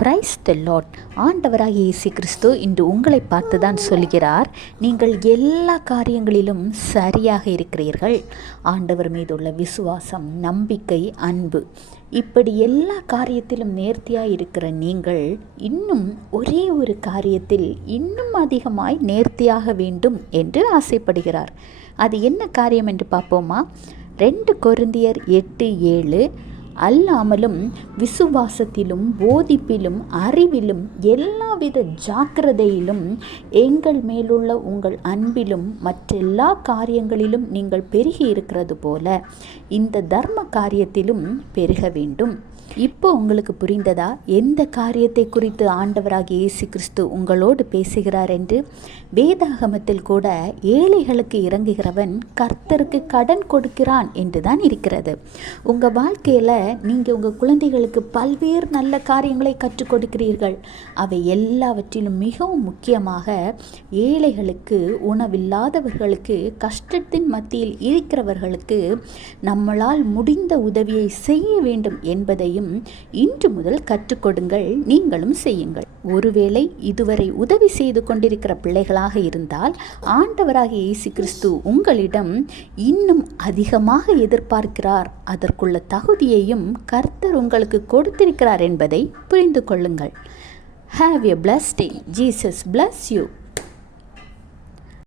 Praise the Lord. ஆண்டவராகிய இயேசு கிறிஸ்து இன்று உங்களை பார்த்து தான் சொல்கிறார், நீங்கள் எல்லா காரியங்களிலும் சரியாக இருக்கிறீர்கள். ஆண்டவர் மீதுள்ள விசுவாசம், நம்பிக்கை, அன்பு, இப்படி எல்லா காரியத்திலும் நேர்த்தியாய் இருக்கிற நீங்கள் இன்னும் ஒரே ஒரு காரியத்தில் இன்னும் அதிகமாய் நேர்த்தியாக வேண்டும் என்று ஆசைப்படுகிறார். அது என்ன காரியம் என்று பார்ப்போமா? 2 கொரிந்தியர் 8:7 அல்லாமலும் விசுவாசத்திலும் போதிப்பிலும் அறிவிலும் எல்லாவித ஜாக்கிரதையிலும் எங்கள் மேலுள்ள உங்கள் அன்பிலும் மற்றெல்லா காரியங்களிலும் நீங்கள் பெருகி இருக்கிறது போல இந்த தர்ம காரியத்திலும் பெருக வேண்டும். இப்போ உங்களுக்கு புரிந்ததா எந்த காரியத்தை குறித்து ஆண்டவராகிய இயேசு கிறிஸ்து உங்களோடு பேசுகிறார் என்று? வேதாகமத்தில் கூட ஏழைகளுக்கு இறங்குகிறவன் கர்த்தருக்கு கடன் கொடுக்கிறான் என்று தான் இருக்கிறது. உங்கள் வாழ்க்கையில் நீங்கள் உங்கள் குழந்தைகளுக்கு பல்வேறு நல்ல காரியங்களை கற்றுக் கொடுக்கிறீர்கள். அவை எல்லாவற்றிலும் மிகவும் முக்கியமாக ஏழைகளுக்கு, உணவில்லாதவர்களுக்கு, கஷ்டத்தின் மத்தியில் இருக்கிறவர்களுக்கு நம்மளால் முடிந்த உதவியை செய்ய வேண்டும் என்பதையும் இன்று முதல் கற்றுக்கொடுங்கள். நீங்களும் செய்யுங்கள். ஒருவேளை இதுவரை உதவி செய்து கொண்டிருக்கிற பிள்ளைகளாக இருந்தால் ஆண்டவராகிய இயேசு கிறிஸ்து உங்களிடம் இன்னும் அதிகமாக எதிர்பார்க்கிறார். அதற்குள்ள தகுதியையும் கர்த்தர் உங்களுக்கு கொடுத்திருக்கிறார் என்பதை புரிந்து கொள்ளுங்கள். Have a blessed day. Jesus bless you.